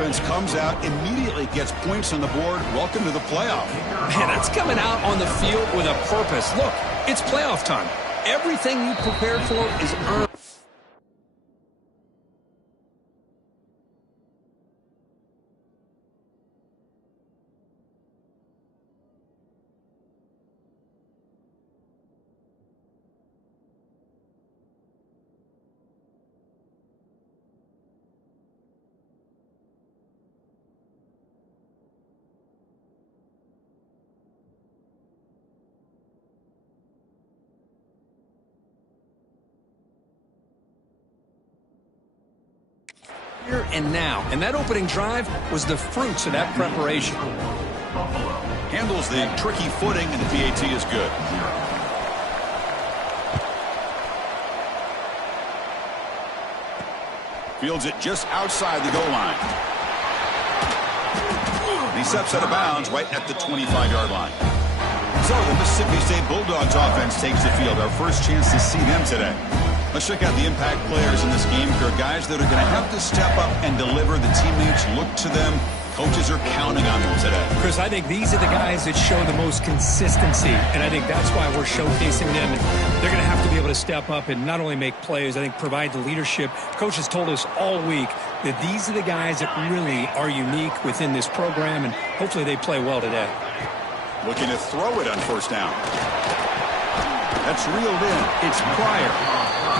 offense comes out, immediately gets points on the board. Welcome to the playoff. Man, that's coming out on the field with a purpose. Look, it's playoff time. Everything you prepared for is earned. Here and now. And that opening drive was the fruits of that preparation. Handles the tricky footing, and the PAT is good. Fields it just outside the goal line. He steps out of bounds right at the 25-yard line. So the Mississippi State Bulldogs offense takes the field. Our first chance to see them today. Let's check out the impact players in this game. There are guys that are going to have to step up and deliver. The teammates look to them. Coaches are counting on them today. Chris, I think these are the guys that show the most consistency, and I think that's why we're showcasing them. They're going to have to be able to step up and not only make plays, I think provide the leadership. Coaches told us all week that these are the guys that really are unique within this program, and hopefully they play well today. Looking to throw it on first down. That's reeled in. It's Pryor.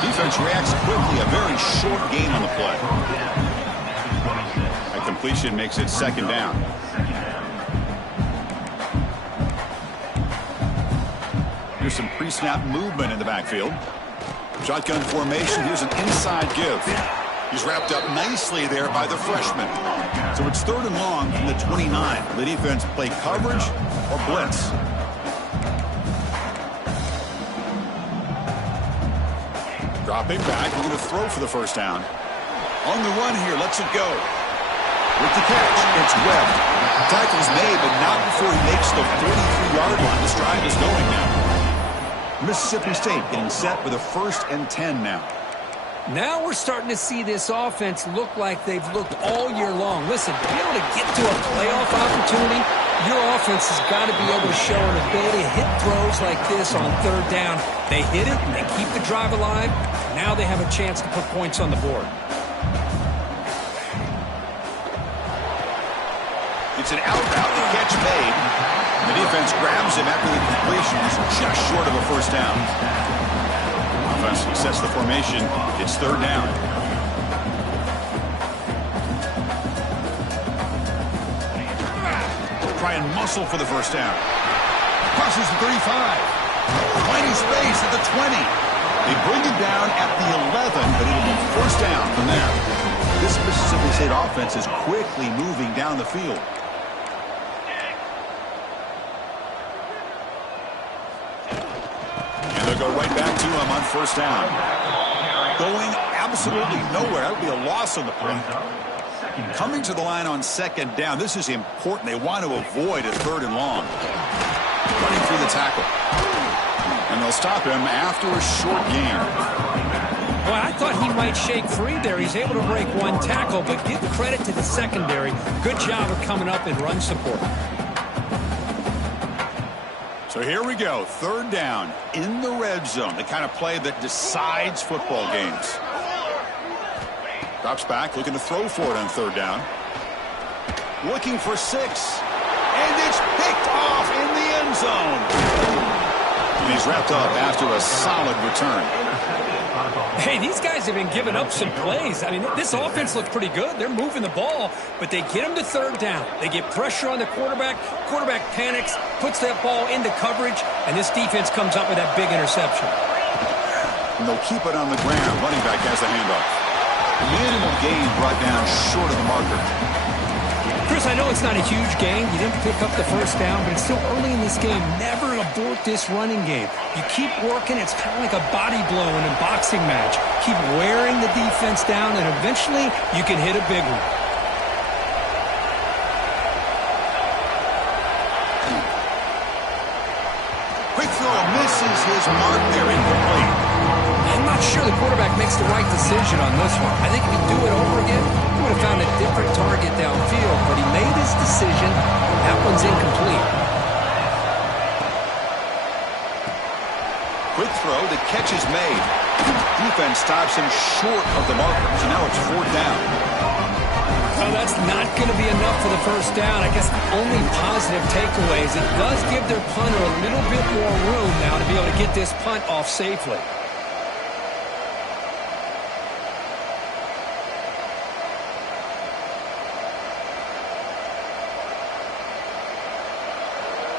Defense reacts quickly. A very short gain on the play. That completion makes it second down. Here's some pre-snap movement in the backfield. Shotgun formation. Here's an inside give. He's wrapped up nicely there by the freshman. So it's third and long from the 29. The defense play coverage or blitz. Dropping back, we're going to throw for the first down. On the run here, lets it go. With the catch, it's Webb. Tackle's made, but not before he makes the 43-yard line. This drive is going now. Mississippi State getting set with a 1st and 10 now. Now we're starting to see this offense look like they've looked all year long. Listen, to be able to get to a playoff opportunity, your offense has got to be able to show an ability to hit throws like this on third down. They hit it, and they keep the drive alive. Now they have a chance to put points on the board. It's an out route, the catch made. The defense grabs him after the completion. He's just short of a first down. Offense sets the formation. It's third down. Try and muscle for the first down. Crosses the 35. Finding space at the 20. They bring him down at the 11, but it'll be first down from there. This Mississippi State offense is quickly moving down the field. And they'll go right back to him on first down. Going absolutely nowhere. That would be a loss on the play. Coming to the line on second down. This is important. They want to avoid a third and long. Running through the tackle. And they'll stop him after a short gain. Well, I thought he might shake free there. He's able to break one tackle, but give credit to the secondary. Good job of coming up and run support. So here we go. Third down in the red zone. The kind of play that decides football games. Drops back, looking to throw for it on third down. Looking for 6. And it's picked off in the end zone. And he's wrapped up after a solid return. Hey, these guys have been giving up some plays. I mean, this offense looks pretty good. They're moving the ball, but they get him to third down. They get pressure on the quarterback. Quarterback panics, puts that ball into coverage, and this defense comes up with that big interception. And they'll keep it on the ground. Running back has the handoff. Minimal gain brought down short of the marker. Chris, I know it's not a huge gain. You didn't pick up the first down, but it's still early in this game. Never abort this running game. You keep working. It's kind of like a body blow in a boxing match. Keep wearing the defense down, and eventually you can hit a big one. Quick throw misses his mark there, incomplete. I'm not sure the quarterback makes the right decision on this one. I think if you do it over again, you would have found a different target down stops him short of the marker. So now it's 4th down. Well, that's not going to be enough for the first down. I guess the only positive takeaway is it does give their punter a little bit more room now to be able to get this punt off safely.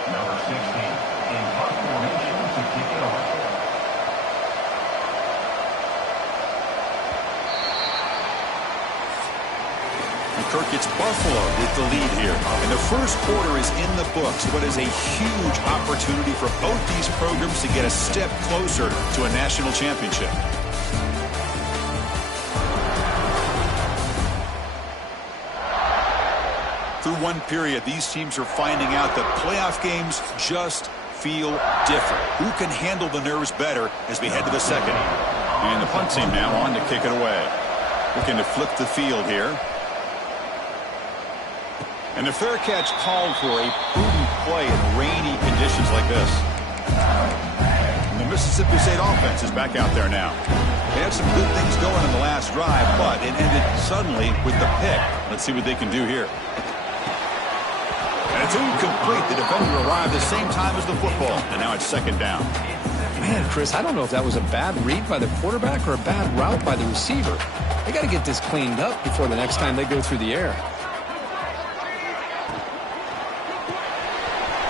Number 16 in punt formation to kick it off. Kirk, it's Buffalo with the lead here. And the first quarter is in the books. What is a huge opportunity for both these programs to get a step closer to a national championship. Through one period, these teams are finding out that playoff games just feel different. Who can handle the nerves better as we head to the second? And the punt team now on to kick it away. Looking to flip the field here. And the fair catch called for a prudent play in rainy conditions like this. And the Mississippi State offense is back out there now. They had some good things going in the last drive, but it ended suddenly with the pick. Let's see what they can do here. And it's incomplete. The defender arrived the same time as the football, and now it's 2nd down. Man, Chris, I don't know if that was a bad read by the quarterback or a bad route by the receiver. They got to get this cleaned up before the next time they go through the air.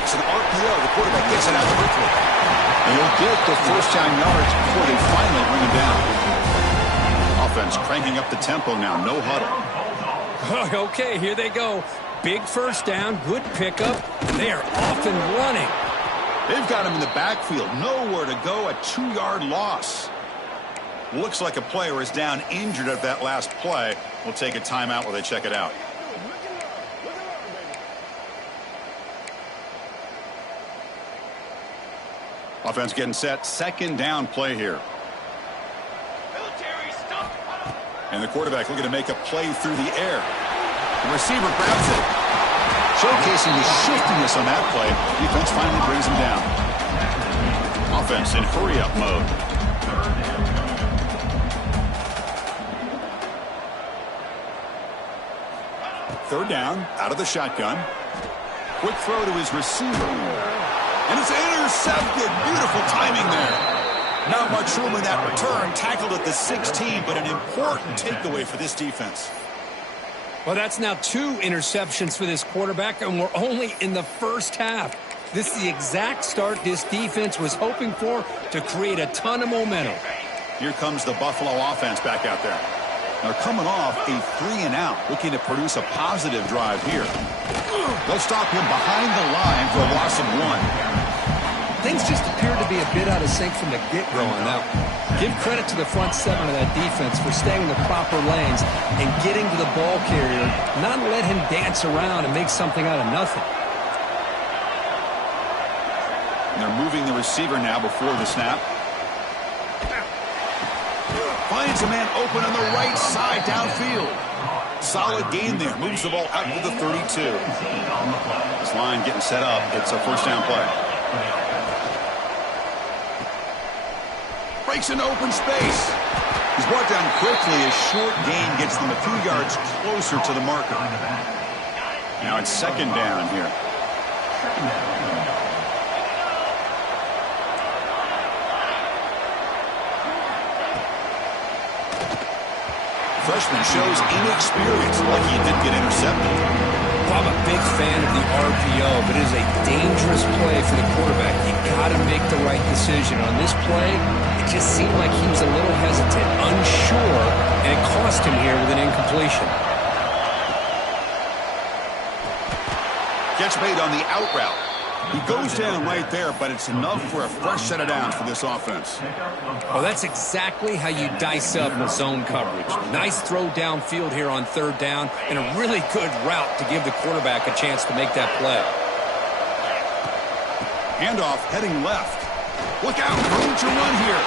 It's an RPO. The quarterback gets it out quickly. And he'll get the first down yards before they finally bring him down. Offense cranking up the tempo now. No huddle. Okay, here they go. Big first down, good pickup, and they are off and running. They've got him in the backfield. Nowhere to go. A 2-yard loss. Looks like a player is down injured at that last play. We'll take a timeout while they check it out. Offense getting set. 2nd down play here. And the quarterback looking to make a play through the air. The receiver grabs it. Showcasing the shiftiness on that play. Defense finally brings him down. Offense in hurry-up mode. 3rd down, out of the shotgun. Quick throw to his receiver. And it's intercepted. Beautiful timing there. Not much room in that return. Tackled at the 16, but an important takeaway for this defense. Well, that's now 2 interceptions for this quarterback, and we're only in the first half. This is the exact start this defense was hoping for to create a ton of momentum. Here comes the Buffalo offense back out there. They're coming off a 3-and-out, looking to produce a positive drive here. They'll stop him behind the line for a loss of 1. Things just appeared to be a bit out of sync from the get-go on that one. Give credit to the front 7 of that defense for staying in the proper lanes and getting to the ball carrier, not let him dance around and make something out of nothing. And they're moving the receiver now before the snap. Finds a man open on the right side downfield. Solid gain there. Moves the ball out to the 32. This line getting set up. It's a first down play. Breaks into open space. He's brought down quickly. A short gain gets them a few yards closer to the marker. Now it's 2nd down here. Freshman shows inexperience, like he did get intercepted. Well, I'm a big fan of the RPO, but it is a dangerous play for the quarterback. You got to make the right decision. On this play, it just seemed like he was a little hesitant, unsure, and it cost him here with an incompletion. Gets made on the out route. He goes down right there, but it's enough for a fresh set of downs for this offense. Well, that's exactly how you dice up zone coverage. Nice throw downfield here on 3rd down, and a really good route to give the quarterback a chance to make that play. Handoff heading left. Look out, room to run here.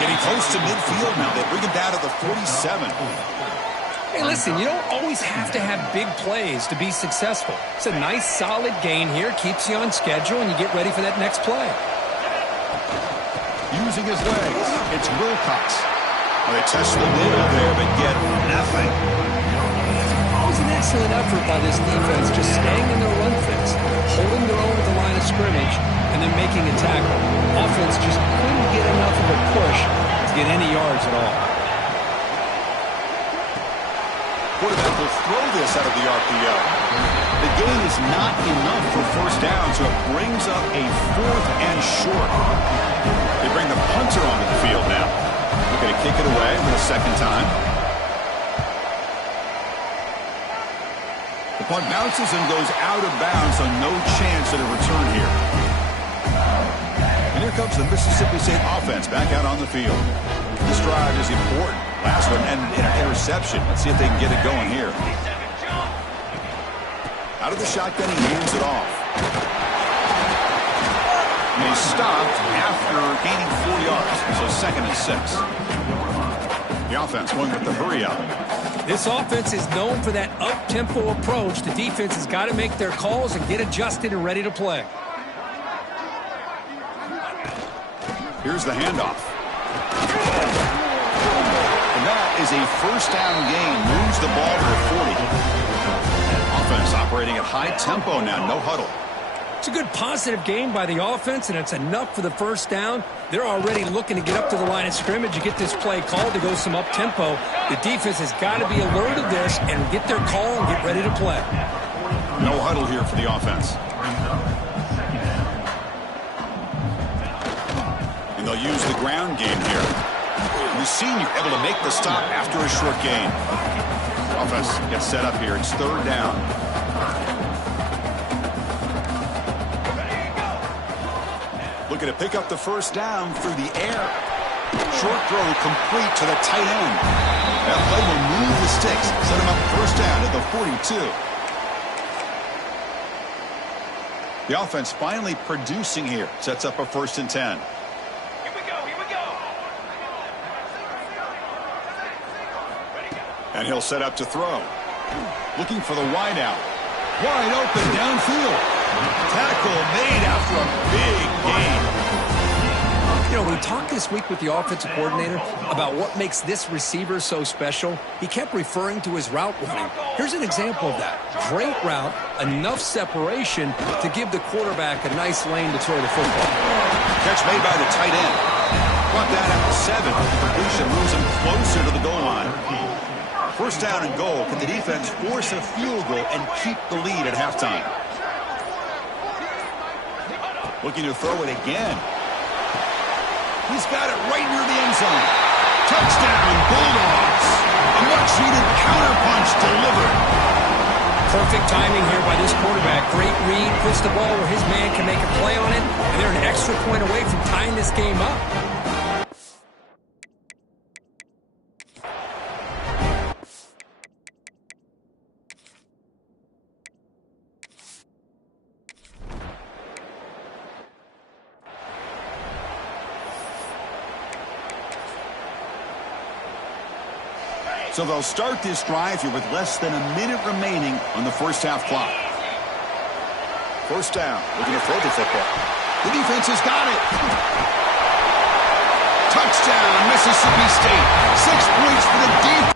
Getting close to midfield now. They bring him down to the 47. Hey, listen, you don't always have to have big plays to be successful. It's a nice, solid gain here. Keeps you on schedule, and you get ready for that next play. Using his legs, it's Wilcox. Well, they test the middle there, but get nothing. It was an excellent effort by this defense, just staying in their run fix, holding their own at the line of scrimmage, and then making a tackle. Offense just couldn't get enough of a push to get any yards at all. Quarterback will throw this out of the RPO. The gain is not enough for first down, so it brings up a 4th and short. They bring the punter onto the field now. Looking to kick it away for the second time. The punt bounces and goes out of bounds, so no chance at a return here. And here comes the Mississippi State offense back out on the field. This drive is important. Last one ended in an interception. Let's see if they can get it going here. Out of the shotgun, he hands it off. And he stopped after gaining 4 yards. So 2nd and 6. The offense going with the hurry up. This offense is known for that up-tempo approach. The defense has got to make their calls and get adjusted and ready to play. Here's the handoff. And that is a first down gain. Moves the ball to the 40. Offense operating at high tempo now. No huddle. It's a good positive game by the offense, and it's enough for the first down. They're already looking to get up to the line of scrimmage and get this play called to go some up-tempo. The defense has got to be alert of this and get their call and get ready to play. No huddle here for the offense. And they'll use the ground game here. The senior able to make the stop after a short gain. Offense gets set up here. It's 3rd down. Looking to pick up the first down through the air. Short throw complete to the tight end. That play will move the sticks. Set him up first down at the 42. The offense finally producing here. Sets up a 1st and 10. Here we go. And he'll set up to throw. Looking for the wide out. Wide open downfield. Tackle made after a big gain. You know, we talked this week with the offensive coordinator about what makes this receiver so special. He kept referring to his route running. Here's an example of that. Great route, enough separation to give the quarterback a nice lane to throw the football. Catch made by the tight end. Brought that at the 7. Completion moves him closer to the goal line. First down and goal. Can the defense force a field goal and keep the lead at halftime? Looking to throw it again. He's got it right near the end zone. Touchdown, Bulldogs. A much-needed counterpunch delivered. Perfect timing here by this quarterback. Great read, puts the ball where his man can make a play on it, and they're an extra point away from tying this game up. So they'll start this drive here with less than a minute remaining on the first half clock. First down, looking to throw the football. The defense has got it. Touchdown, Mississippi State. 6 points for the defense.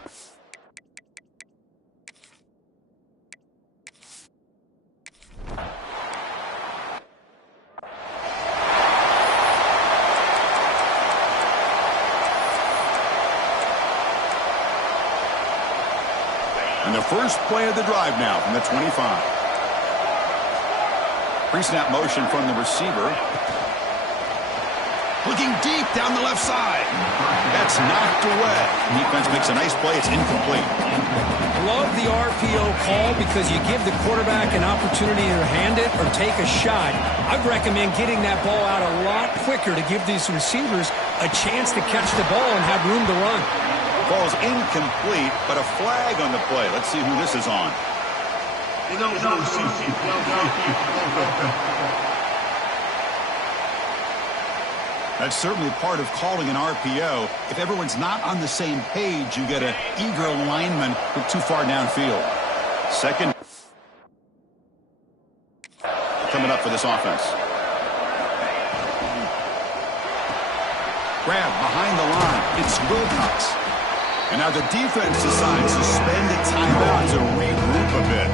And the first play of the drive now from the 25. Pre-snap motion from the receiver. Looking deep down the left side. That's knocked away. Defense makes a nice play. It's incomplete. Love the RPO call because you give the quarterback an opportunity to hand it or take a shot. I'd recommend getting that ball out a lot quicker to give these receivers a chance to catch the ball and have room to run. Ball's incomplete, but a flag on the play. Let's see who this is on. That's certainly part of calling an RPO. If everyone's not on the same page, you get an eager lineman who's too far downfield. Second coming up for this offense. Grab behind the line. It's Wilcox. And now the defense decides to spend a timeout to regroup a bit.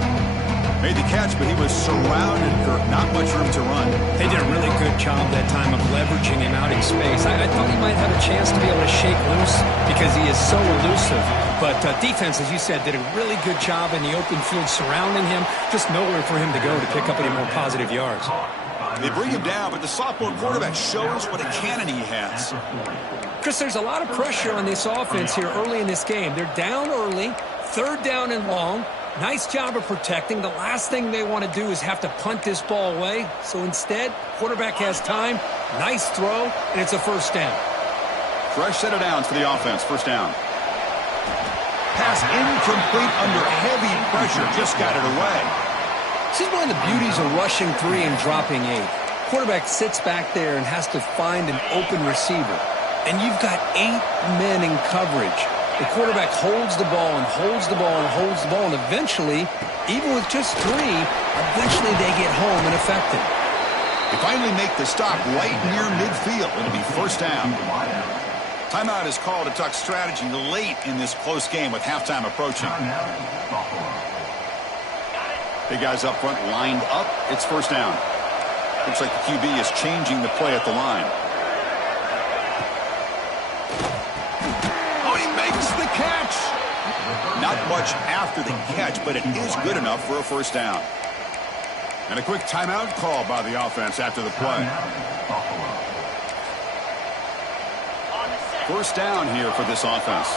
Made the catch, but he was surrounded, Kirk. Not much room to run. They did a really good job that time of leveraging him out in space. I thought he might have a chance to be able to shake loose because he is so elusive. But defense, as you said, did a really good job in the open field surrounding him. Just nowhere for him to go to pick up any more positive yards. They bring him down, but the sophomore quarterback shows what a cannon he has. Chris, there's a lot of pressure on this offense here early in this game. They're down early, 3rd down and long. Nice job of protecting. The last thing they want to do is have to punt this ball away. So instead, quarterback has time, nice throw, and it's a 1st down. Fresh set of downs for the offense. 1st down. Pass incomplete under heavy pressure. Just got it away. This is one of the beauties of rushing 3 and dropping 8. Quarterback sits back there and has to find an open receiver. And you've got 8 men in coverage. The quarterback holds the ball and holds the ball and holds the ball, and eventually, even with just 3, eventually they get home and affect him. They finally make the stop right near midfield. It'll be 1st down. Timeout is called to talk strategy late in this close game with halftime approaching. Big guys up front lined up. It's 1st down. Looks like the QB is changing the play at the line. Catch. Not much after the catch, but it is good enough for a 1st down. And a quick timeout call by the offense after the play. 1st down here for this offense.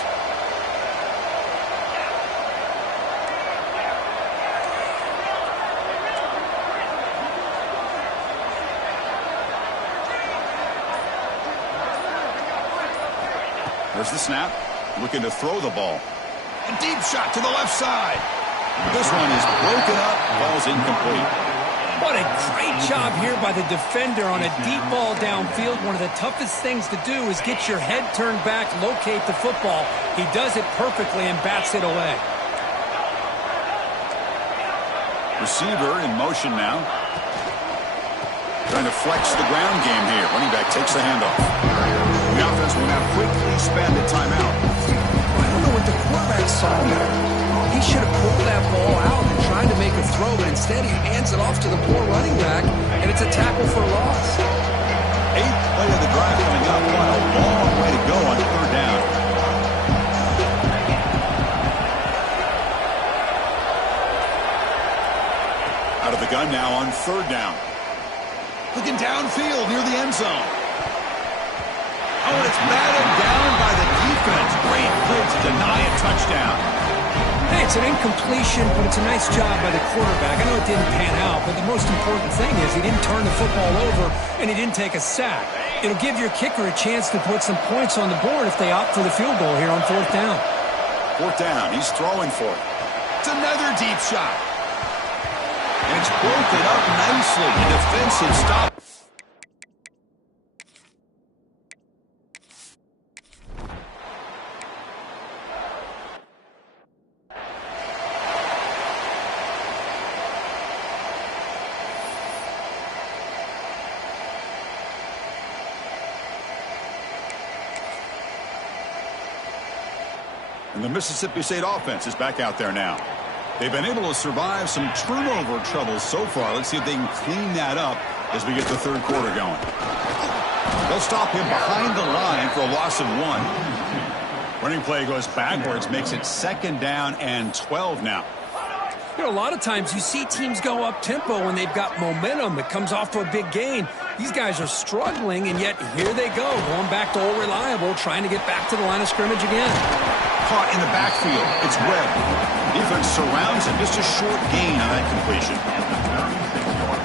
There's the snap. Looking to throw the ball. A deep shot to the left side. This one is broken up. Ball's incomplete. What a great job here by the defender on a deep ball downfield. One of the toughest things to do is get your head turned back, locate the football. He does it perfectly and bats it away. Receiver in motion now. Trying to flex the ground game here. Running back takes the handoff. The offense will now quickly spend a timeout. I don't know what the quarterback saw there. He should have pulled that ball out and tried to make a throw, but instead he hands it off to the poor running back, and it's a tackle for loss. 8th play of the drive coming up. What a long way to go on 3rd down. Out of the gun now on 3rd down. Looking downfield near the end zone. Oh, and it's batted down by the defense. Great play to deny a touchdown. Hey, it's an incompletion, but it's a nice job by the quarterback. I know it didn't pan out, but the most important thing is he didn't turn the football over and he didn't take a sack. It'll give your kicker a chance to put some points on the board if they opt for the field goal here on 4th down. 4th down. He's throwing for it. It's another deep shot. And it's broken up nicely. A defensive stop. And the Mississippi State offense is back out there now. They've been able to survive some turnover troubles so far. Let's see if they can clean that up as we get the 3rd quarter going. They'll stop him behind the line for a loss of 1. Running play goes backwards, makes it 2nd down and 12 now. You know, a lot of times you see teams go up-tempo when they've got momentum. It comes off to a big gain. These guys are struggling, and yet here they go, going back to old reliable, trying to get back to the line of scrimmage again. Caught in the backfield. It's Webb. Defense surrounds him. Just a short gain on that completion.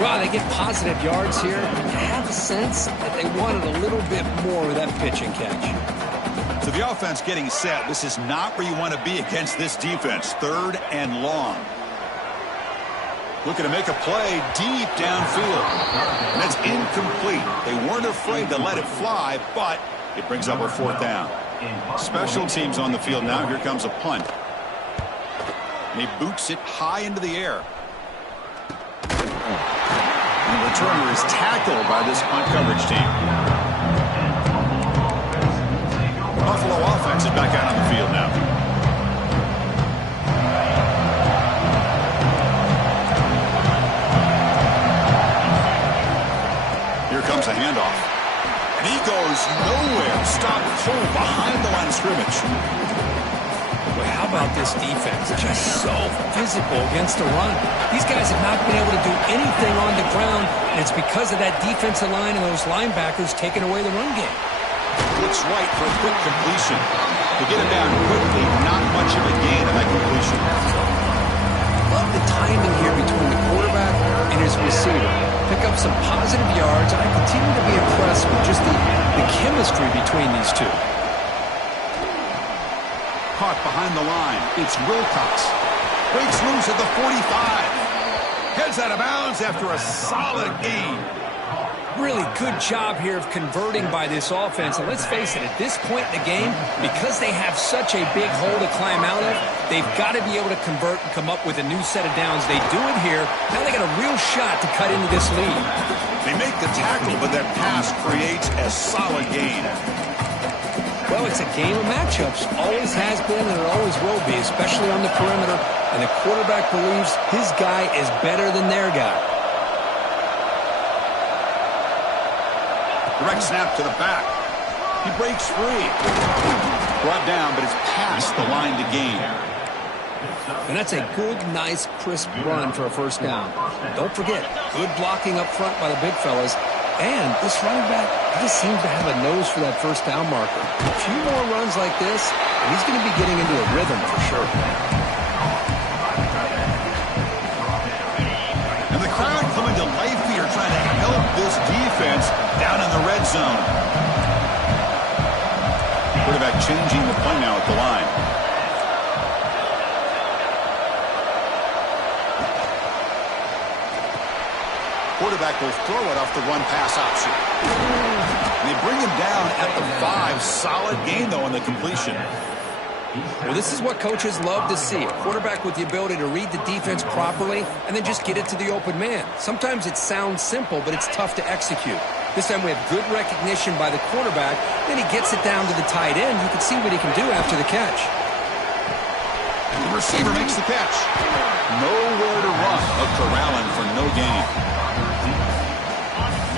Well, they get positive yards here. You have a sense that they wanted a little bit more of that pitch and catch. So the offense getting set. This is not where you want to be against this defense. 3rd and long. Looking to make a play deep downfield. And that's incomplete. They weren't afraid to let it fly, but it brings up a 4th down. Special teams on the field now. Here comes a punt. And he boots it high into the air. And the returner is tackled by this punt coverage team. Buffalo offense is back out on the field now. Here comes a handoff. And he goes nowhere. Stopped cold behind the line of scrimmage. Well, how about this defense? Just so physical against the run. These guys have not been able to do anything on the ground, and it's because of that defensive line and those linebackers taking away the run game. Looks right for a quick completion. To get him down quickly, not much of a gain on that completion. Love the timing here between the quarterback and his receiver. Pick up some positive yards, and I continue to be impressed with just the chemistry between these two. Caught behind the line. It's Wilcox. Breaks loose at the 45. Heads out of bounds after a solid gain. Really good job here of converting by this offense. And let's face it, at this point in the game, because they have such a big hole to climb out of, they've got to be able to convert and come up with a new set of downs. They do it here. Now they got a real shot to cut into this lead. They make the tackle, but that pass creates a solid gain. Well, it's a game of matchups. Always has been and it always will be, especially on the perimeter. And the quarterback believes his guy is better than their guy. Direct snap to the back. He breaks free. Brought down, but it's past the line to gain. And that's a good, nice, crisp run for a first down. Don't forget, good blocking up front by the big fellas. And this running back, he just seems to have a nose for that first down marker. A few more runs like this, and he's going to be getting into a rhythm for sure. And the crowd coming to life here, trying to help this defense down in the red zone. Quarterback changing the play now at the line. Quarterback will throw it off the run-pass option. And they bring him down at the 5. Solid gain, though, on the completion. Well, this is what coaches love to see. A quarterback with the ability to read the defense properly and then just get it to the open man. Sometimes it sounds simple, but it's tough to execute. This time we have good recognition by the quarterback. Then he gets it down to the tight end. You can see what he can do after the catch. And the receiver makes the catch. Nowhere to run. A corralling for no gain.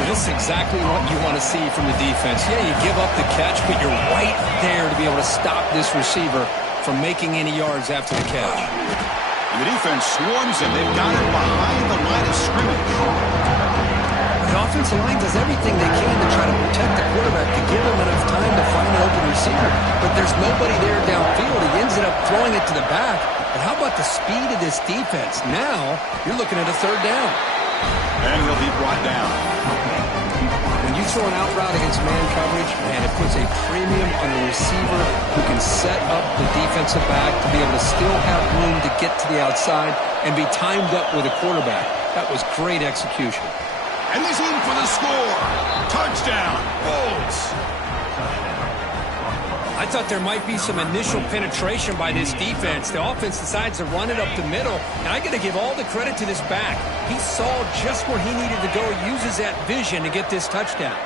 This is exactly what you want to see from the defense. Yeah, you give up the catch, but you're right there to be able to stop this receiver from making any yards after the catch. And the defense swarms him. They've got it behind the line of scrimmage. The offensive line does everything they can to try to protect the quarterback to give him enough time to find an open receiver. But there's nobody there downfield. He ends up throwing it to the back. But how about the speed of this defense? Now you're looking at a third down. And he'll be brought down. When you throw an out route against man coverage, man, it puts a premium on the receiver who can set up the defensive back to be able to still have room to get to the outside and be timed up with a quarterback. That was great execution. And he's in for the score. Touchdown, Bulls. I thought there might be some initial penetration by this defense. The offense decides to run it up the middle, and I got to give all the credit to this back. He saw just where he needed to go, uses that vision to get this touchdown.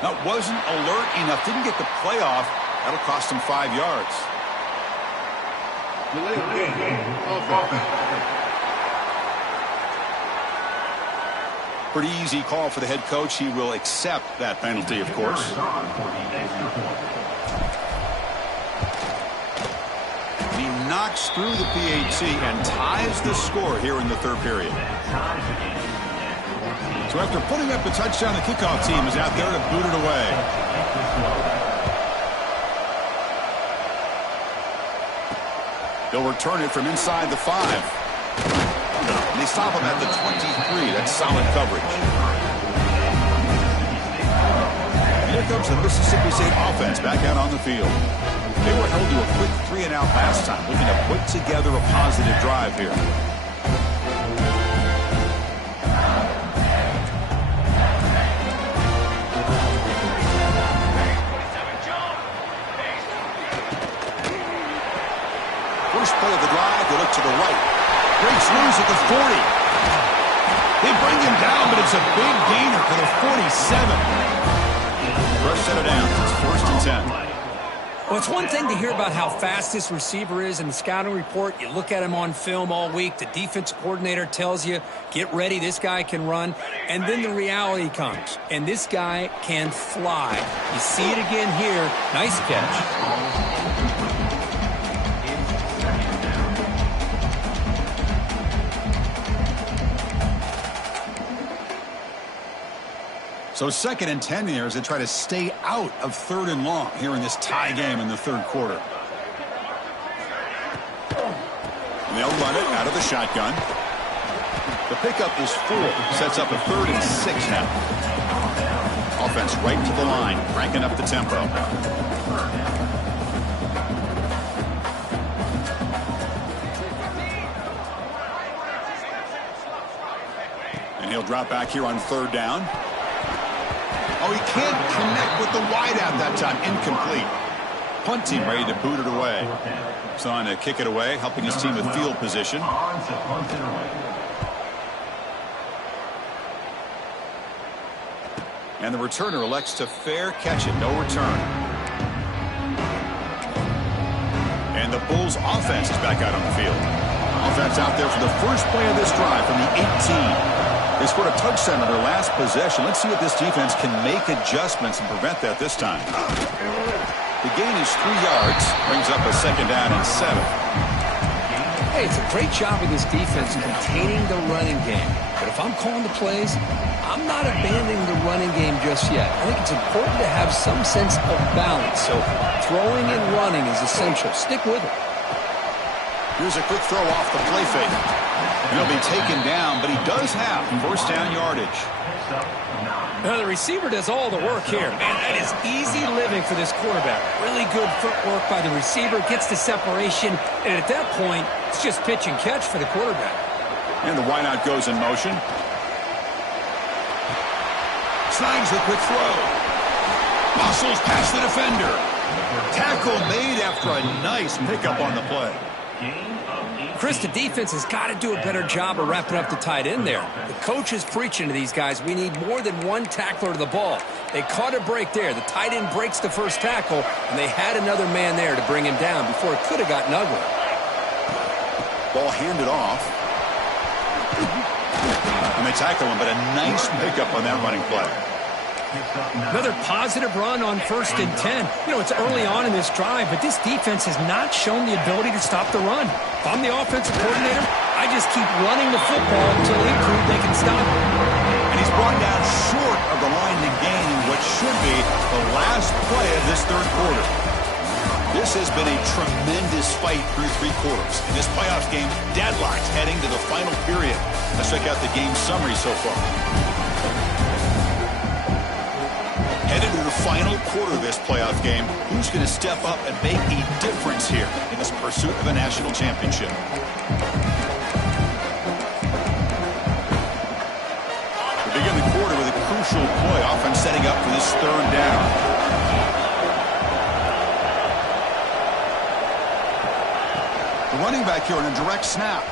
That wasn't alert enough. Didn't get the playoff. That'll cost him 5 yards. Pretty easy call for the head coach. He will accept that penalty, of course. He knocks through the PAT and ties the score here in the third period. So after putting up the touchdown, the kickoff team is out there to boot it away. They'll return it from inside the 5. And they stop him at the 23. That's solid coverage. And here comes the Mississippi State offense back out on the field. They were held to a quick 3-and-out last time, looking to put together a positive drive here. First play of the drive, they look to the right. Breaks loose at the 40. They bring him down, but it's a big gainer for the 47. First set of downs. It's 1st and 10. Well, it's one thing to hear about how fast this receiver is in the scouting report. You look at him on film all week. The defense coordinator tells you, get ready, this guy can run. And then the reality comes, and this guy can fly. You see it again here. Nice catch. So 2nd and 10 here as they try to stay out of 3rd and long here in this tie game in the 3rd quarter. They'll run it out of the shotgun. The pickup is 4. Sets up a 3rd and 6 now. Offense right to the line, cranking up the tempo. And he'll drop back here on 3rd down. Oh, he can't connect with the wideout that time. Incomplete. Punt team ready to boot it away. He's on to kick it away, helping his team with field position. And the returner elects to fair catch it. No return. And the Bulls offense is back out on the field. Offense out there for the first play of this drive from the 18. They scored a touchdown on their last possession. Let's see if this defense can make adjustments and prevent that this time. The gain is 3 yards. Brings up a 2nd down and 7. Hey, it's a great job of this defense containing the running game. But if I'm calling the plays, I'm not abandoning the running game just yet. I think it's important to have some sense of balance. So throwing and running is essential. Stick with it. Here's a quick throw off the play fake. He'll be taken down, but he does have 1st down yardage. Now the receiver does all the work here. Man, that is easy living for this quarterback. Really good footwork by the receiver, gets the separation, and at that point, it's just pitch and catch for the quarterback. And the wideout goes in motion. Snags the quick throw. Muscles past the defender. Tackle made after a nice pickup on the play. Chris, the defense has got to do a better job of wrapping up the tight end there. The coach is preaching to these guys, we need more than one tackler to the ball. They caught a break there. The tight end breaks the first tackle, and they had another man there to bring him down before it could have gotten ugly. Ball handed off. And they tackle him, but a nice pickup on that running play. Another positive run on 1st and 10. You know, it's early on in this drive, but this defense has not shown the ability to stop the run. If I'm the offensive coordinator, I just keep running the football until they prove they can stop it. And he's brought down short of the line to gain what should be the last play of this 3rd quarter. This has been a tremendous fight through 3 quarters. In this playoff game, deadlocks heading to the final period. Let's check out the game summary so far. Headed to the final quarter of this playoff game, who's going to step up and make a difference here in this pursuit of a national championship? We begin the quarter with a crucial play, often setting up for this 3rd down. The running back here on a direct snap.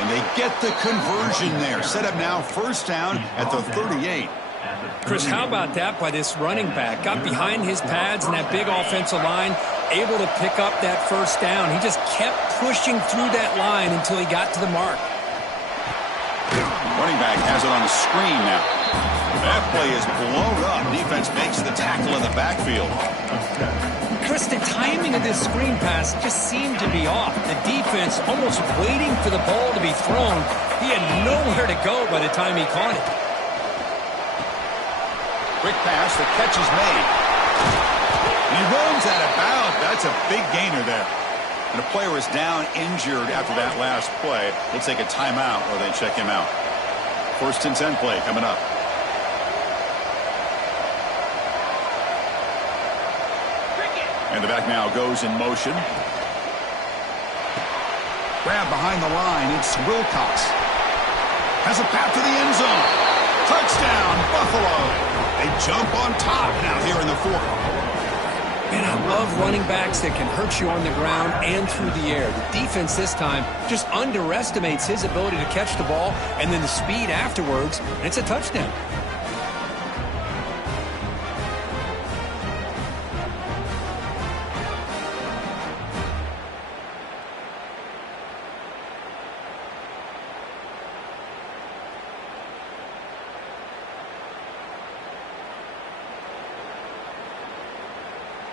And they get the conversion there. Set up now 1st down at the 38. Chris, how about that by this running back? Got behind his pads and that big offensive line, able to pick up that 1st down. He just kept pushing through that line until he got to the mark. Running back has it on the screen now. That play is blown up. Defense makes the tackle in the backfield. Chris, the timing of this screen pass just seemed to be off. The defense almost waiting for the ball to be thrown. He had nowhere to go by the time he caught it. Quick pass, the catch is made. And he runs out of bounds. That's a big gainer there. And the player is down injured after that last play. We'll take a timeout or they check him out. 1st and 10 play coming up. And the back now goes in motion. Grab behind the line. It's Wilcox. Has a path to the end zone. Touchdown, Buffalo. They jump on top now here in the fourth. And I love running backs that can hurt you on the ground and through the air. The defense this time just underestimates his ability to catch the ball and then the speed afterwards, and it's a touchdown.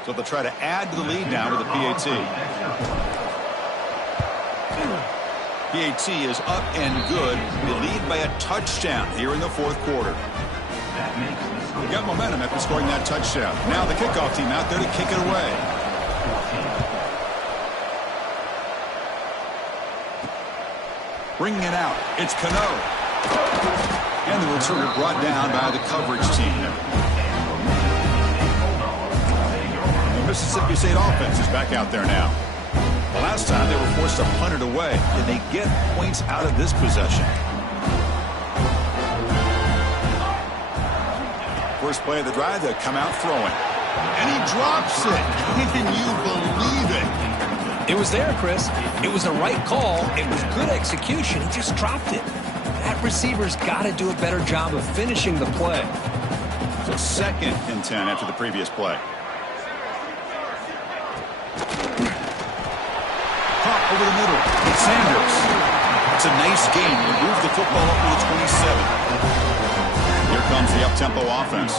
So they'll try to add to the lead now with a PAT. PAT is up and good. They lead by a touchdown here in the fourth quarter. They got momentum after scoring that touchdown. Now the kickoff team out there to kick it away. Bringing it out, it's Cano. And the returner brought down by the coverage team. Mississippi State offense is back out there now. The last time they were forced to punt it away. Did they get points out of this possession? First play of the drive, they'll come out throwing. And he drops it. Can you believe it? It was there, Chris. It was the right call. It was good execution. He just dropped it. That receiver's got to do a better job of finishing the play. So 2nd and 10 after the previous play. Over the middle, it's Sanders. It's a nice game. They move the football up to the 27. Here comes the up-tempo offense.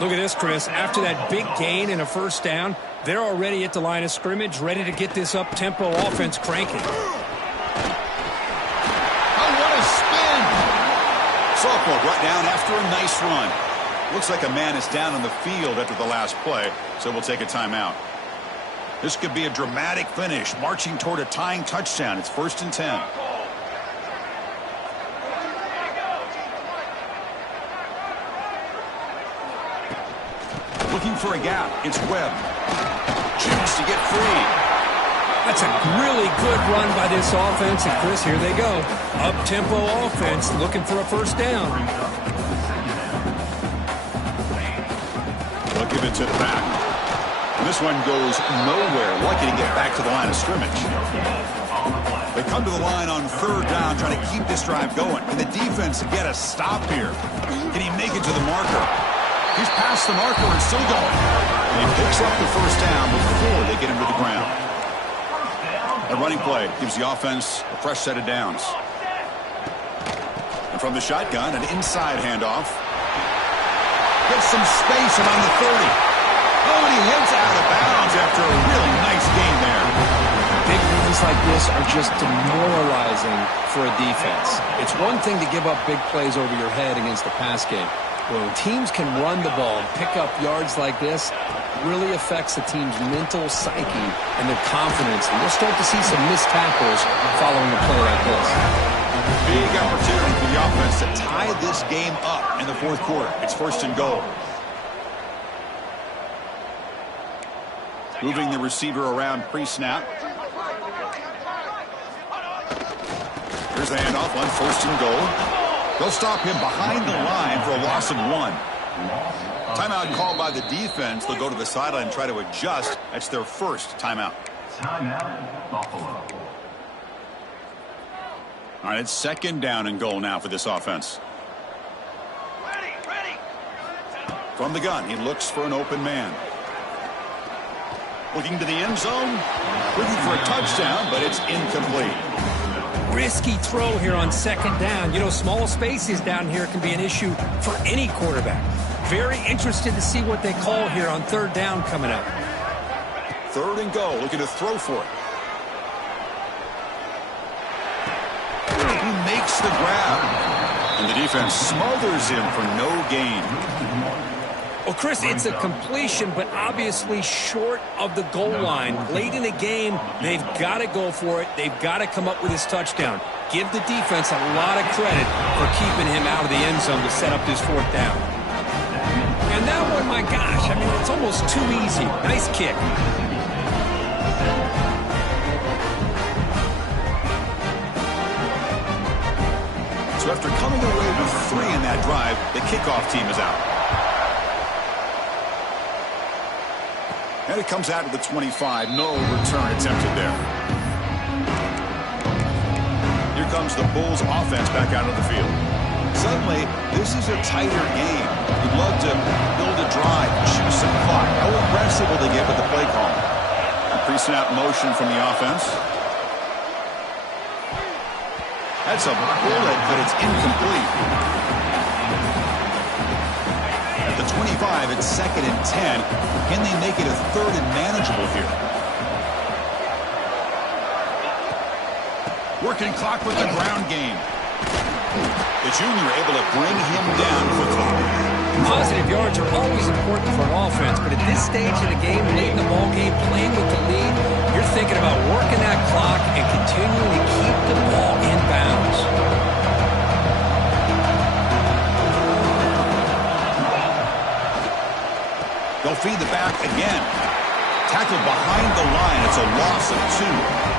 Look at this, Chris. After that big gain and a first down, they're already at the line of scrimmage, ready to get this up-tempo offense cranking. Oh, what a spin! Sophomore brought down after a nice run. Looks like a man is down on the field after the last play, so we'll take a timeout. This could be a dramatic finish, marching toward a tying touchdown. It's 1st and 10. Looking for a gap. It's Webb. Shoots to get free. That's a really good run by this offense. And, Chris, here they go. Up-tempo offense looking for a first down. They'll give it to the back. This one goes nowhere. Lucky to get back to the line of scrimmage. They come to the line on 3rd down, trying to keep this drive going. Can the defense get a stop here? Can he make it to the marker? He's past the marker and still going. And he picks up the first down before they get him to the ground. A running play gives the offense a fresh set of downs. And from the shotgun, an inside handoff. Gets some space around the 30. Oh, and he heads out of bounds after a really nice gain there. Big runs like this are just demoralizing for a defense. It's one thing to give up big plays over your head against the pass game. When teams can run the ball and pick up yards like this, it really affects the team's mental psyche and their confidence. And we'll start to see some missed tackles following a play like this. Big opportunity for the offense to tie this game up in the fourth quarter. It's 1st and goal. Moving the receiver around pre-snap. Here's the handoff on 1st and goal. They'll stop him behind the line for a loss of 1. Timeout called by the defense. They'll go to the sideline and try to adjust. That's their first timeout. Timeout, Buffalo. All right, it's 2nd down and goal now for this offense. From the gun, he looks for an open man. Looking to the end zone, looking for a touchdown, but it's incomplete. Risky throw here on 2nd down. You know, small spaces down here can be an issue for any quarterback. Very interested to see what they call here on 3rd down coming up. 3rd and goal, looking to throw for it. He makes the grab, and the defense smothers him for no gain. Well, Chris, it's a completion, but obviously short of the goal line. Late in the game, they've got to go for it. They've got to come up with his touchdown. Give the defense a lot of credit for keeping him out of the end zone to set up this 4th down. And that one, my gosh, I mean, it's almost too easy. Nice kick. So after coming away with 3 in that drive, the kickoff team is out. And it comes out to the 25. No return attempted there. Here comes the Bulls offense back out of the field. Suddenly, this is a tighter game. You'd love to build a drive, choose some clock. How aggressive will they get with the play call? Pre-snap motion from the offense. That's a bullet, but it's incomplete. At the 25, it's 2nd and 10. Can they make it a 3rd and manageable here? Working clock with the ground game. The junior able to bring him down quickly. Positive yards are always important for an offense, but at this stage in the game, late in the ball game, playing with the lead, you're thinking about working that clock and continuing to keep the ball in bounds. They'll feed the back again. Tackled behind the line. It's a loss of 2.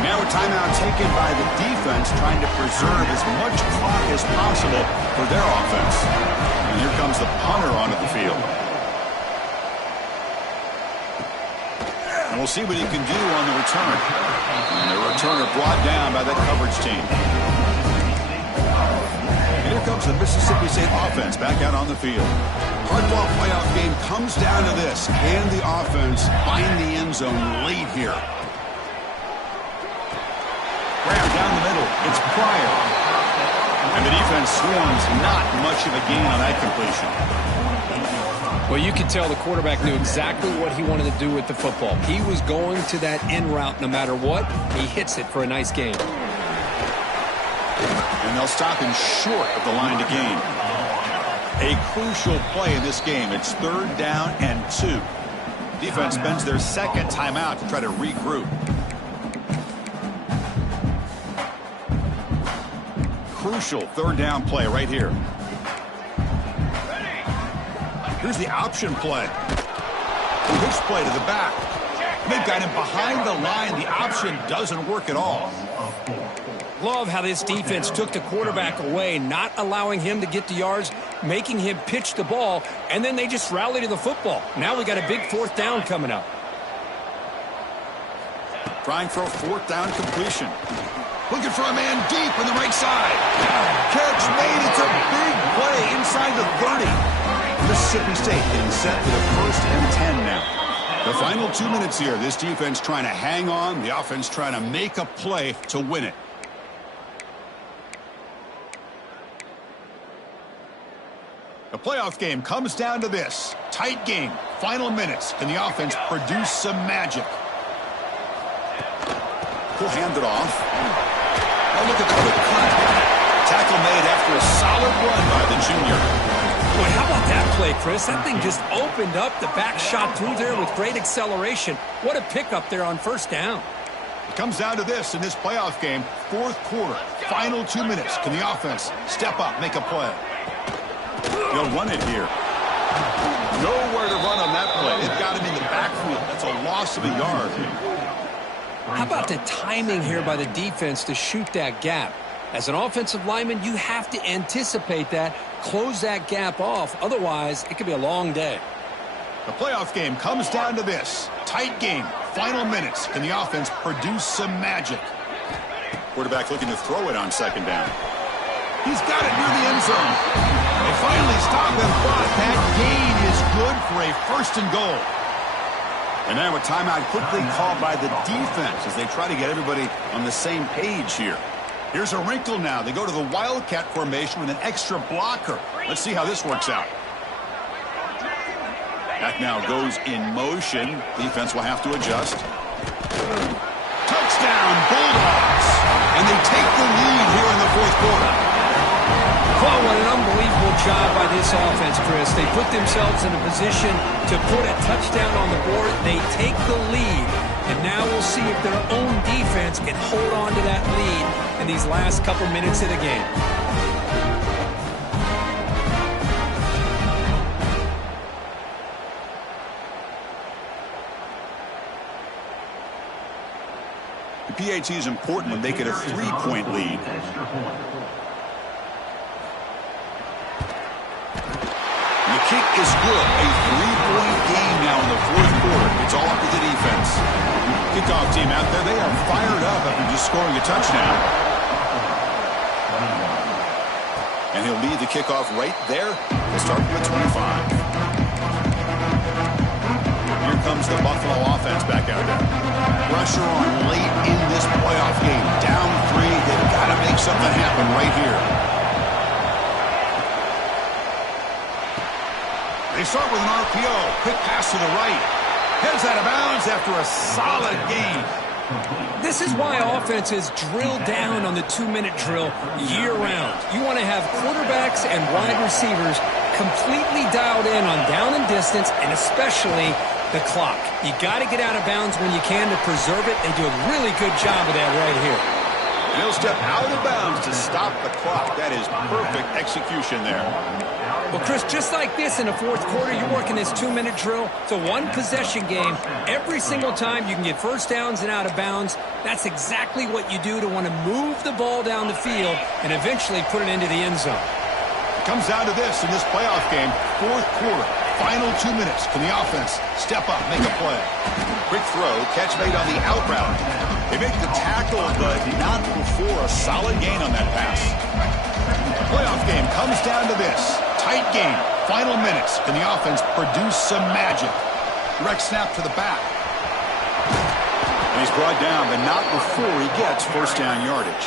Now a timeout taken by the defense, trying to preserve as much clock as possible for their offense. And here comes the punter onto the field. And we'll see what he can do on the return. And the returner brought down by that coverage team. And here comes the Mississippi State offense back out on the field. Hardball playoff game comes down to this. Can the offense find the end zone late here? Down the middle, it's Pryor. And the defense swarms, not much of a gain on that completion. Well, you can tell the quarterback knew exactly what he wanted to do with the football. He was going to that end route no matter what. He hits it for a nice gain. And they'll stop him short of the line to gain. A crucial play in this game. It's 3rd down and 2. Defense spends their 2nd timeout to try to regroup. Crucial 3rd down play right here. Here's the option play. Pitch play to the back. They've got him behind the line. The option doesn't work at all. Love how this defense took the quarterback away, not allowing him to get the yards, making him pitch the ball, and then they just rally to the football. Now we got a big 4th down coming up. Trying for a 4th down completion. Looking for a man deep on the right side. Catch made. It's a big play inside the 30. Mississippi State getting set for the 1st and 10 now. The final 2 minutes here. This defense trying to hang on. The offense trying to make a play to win it. The playoff game comes down to this. Tight game. Final minutes. Can the offense produce some magic? He'll hand it off. Oh, look at the quick cut. Tackle made after a solid run by the junior. Boy, how about that play, Chris? That thing just opened up. The back shot through there with great acceleration. What a pickup there on 1st down. It comes down to this in this playoff game. 4th quarter. Final 2 minutes. Can the offense step up, make a play? They'll run it here. Nowhere to run on that play. They've got him in the backfield. That's a loss of a yard. How about the timing here by the defense to shoot that gap? As an offensive lineman, you have to anticipate that, close that gap off. Otherwise, it could be a long day. The playoff game comes down to this. Tight game. Final minutes. Can the offense produce some magic? Quarterback looking to throw it on 2nd down. He's got it near the end zone. They finally stop him, but that gain is good for a 1st and goal. And now a timeout quickly called by the defense as they try to get everybody on the same page here. Here's a wrinkle now. They go to the Wildcat formation with an extra blocker. Let's see how this works out. That now goes in motion. Defense will have to adjust. Touchdown, Bulldogs. And they take the lead here in the 4th quarter. Oh, what an unbelievable job by this offense, Chris. They put themselves in a position to put a touchdown on the board. They take the lead. And now we'll see if their own defense can hold on to that lead in these last couple minutes of the game. PAT is important when they get a 3-point lead. And the kick is good. A 3-point game now in the fourth quarter. It's all up to the defense. Kickoff team out there, they are fired up after just scoring a touchdown. And he'll lead the kickoff right there. We'll start from the 25. Here comes the Buffalo offense back out there. Pressure on late in this playoff game. Down 3. They've got to make something happen right here. They start with an RPO. Quick pass to the right. Heads out of bounds after a solid game. This is why offenses drill down on the 2-minute drill year-round. You want to have quarterbacks and wide receivers completely dialed in on down and distance, and especially the clock. You got to get out of bounds when you can to preserve it. They do a really good job of that right here. And he'll step out of bounds to stop the clock. That is perfect execution there. Well, Chris, just like this in the fourth quarter, you're working this 2-minute drill. It's a one-possession game. Every single time you can get first downs and out of bounds. That's exactly what you do to want to move the ball down the field and eventually put it into the end zone. It comes down to this in this playoff game. Fourth quarter, final 2 minutes. Can the offense step up, make a play? Quick throw, catch made on the out route. They make the tackle, but not before a solid gain on that pass. The playoff game comes down to this. Tight game, final minutes. Can the offense produce some magic? Direct snap to the back. And he's brought down, but not before he gets first down yardage.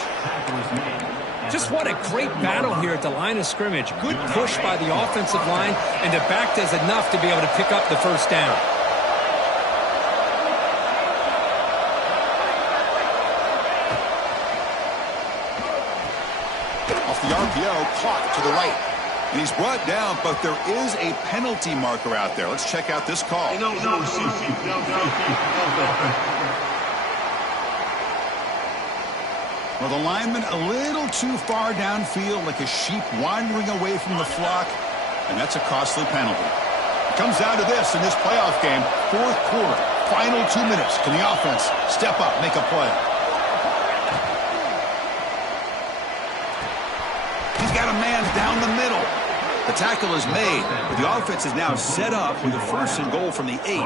Just what a great battle here at the line of scrimmage. Good push by the offensive line, and the back does enough to be able to pick up the first down. Off the RPO, clock to the right. And he's brought down, but there is a penalty marker out there. Let's check out this call. Well, the lineman a little too far downfield, like a sheep wandering away from the flock, and that's a costly penalty. It comes down to this in this playoff game, fourth quarter, final 2 minutes. Can the offense step up, make a play? He's got a man down the middle. The tackle is made, but the offense is now set up with a first and goal from the 8.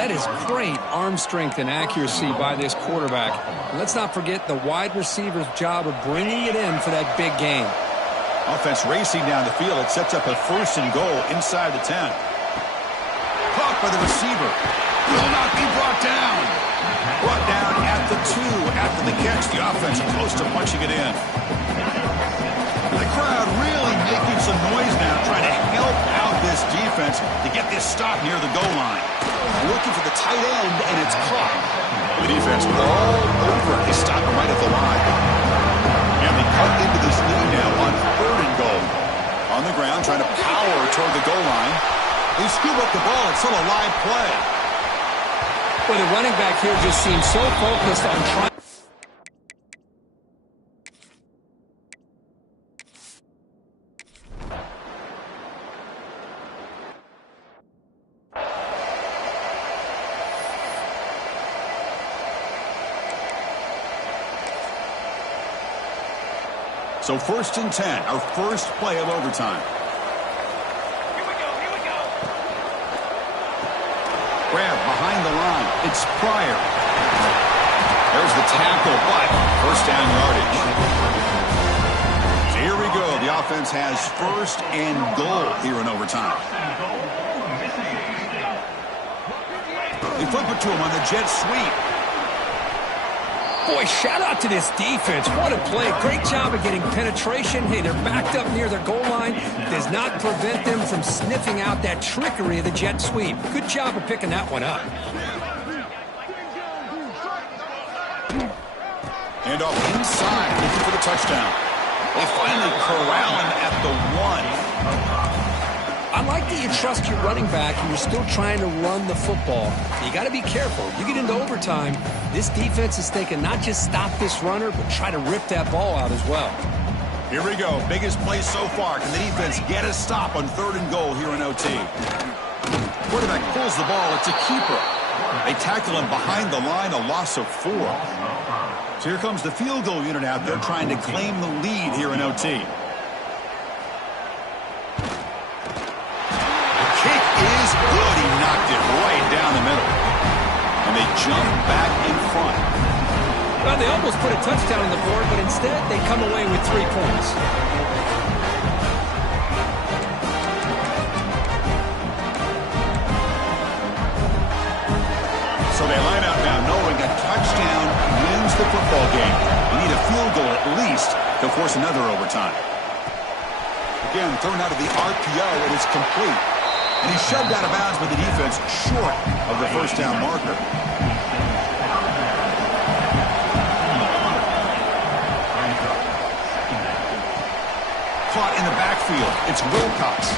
That is great arm strength and accuracy by this quarterback. Let's not forget the wide receiver's job of bringing it in for that big game. Offense racing down the field. It sets up a first and goal inside the 10. Caught by the receiver. Will not be brought down. Brought down at the 2 after the catch. The offense close to punching it in. The crowd really making some noise now, trying to help out this defense to get this stop near the goal line. Looking for the tight end, and it's caught. The defense all over it. They stop him right at the line. And they cut into this lead now on third and goal. On the ground, trying to power toward the goal line. They scoop up the ball. It's still a live play. Well, the running back here just seems so focused on trying. So first and 10, our first play of overtime. Here we go. Grab behind the line. It's Pryor. There's the tackle, but first down yardage. So here we go. The offense has first and goal here in overtime. They flip it to him on the jet sweep. Boy, shout out to this defense. What a play. Great job of getting penetration. Hey, they're backed up near their goal line. Does not prevent them from sniffing out that trickery of the jet sweep. Good job of picking that one up. Hand off inside, looking for the touchdown. They finally corral him at the 1. I like that you trust your running back and you're still trying to run the football. You got to be careful. You get into overtime, this defense is thinking not just stop this runner, but try to rip that ball out as well. Here we go. Biggest play so far. Can the defense get a stop on third and goal here in OT? Quarterback pulls the ball. It's a keeper. They tackle him behind the line, a loss of 4. So here comes the field goal unit out there trying to claim the lead here in OT. The kick is good. He knocked it right down the middle. And they jump back in front. Well, they almost put a touchdown on the board, but instead they come away with 3 points. So they line out now knowing a touchdown wins the football game. They need a field goal at least to force another overtime. Again, thrown out of the RPO, it is complete. And he's shoved out of bounds by the defense short of the first down marker. Caught in the backfield. It's Wilcox.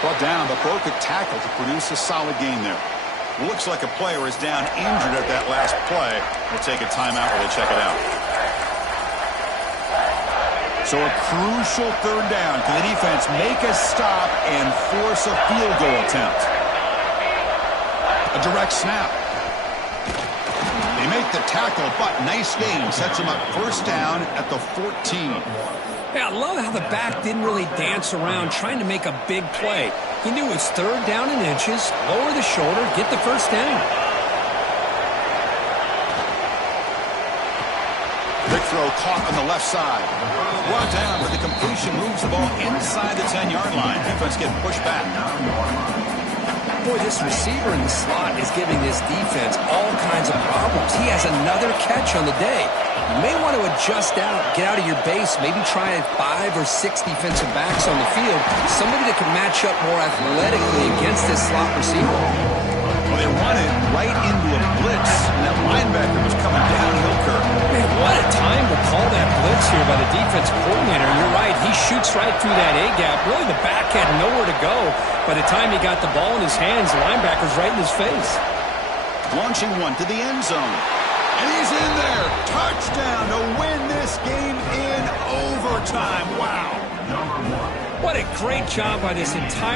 Brought down, but broke a tackle to produce a solid gain there. Looks like a player is down injured at that last play. We'll take a timeout while they check it out. So a crucial third down. Can the defense make a stop and force a field goal attempt? A direct snap. They make the tackle, but nice gain. Sets them up first down at the 14. Yeah, I love how the back didn't really dance around trying to make a big play. He knew it was third down in inches, lower the shoulder, get the first down. Big throw caught on the left side. Brought down, but the completion moves the ball inside the 10-yard line. Defense getting pushed back. Boy, this receiver in the slot is giving this defense all kinds of problems. He has another catch on the day. You may want to adjust out, get out of your base, maybe try 5 or 6 defensive backs on the field, somebody that can match up more athletically against this slot receiver. Well, they run it right into a blitz, and that linebacker was coming downhill curve. Man, what a time to call that blitz here by the defensive coordinator. You're right, he shoots right through that A-gap. Really, the back had nowhere to go. By the time he got the ball in his hands, the linebacker's right in his face. Launching one to the end zone. And he's in there. Touchdown to win this game in overtime. Wow. What a great job by this entire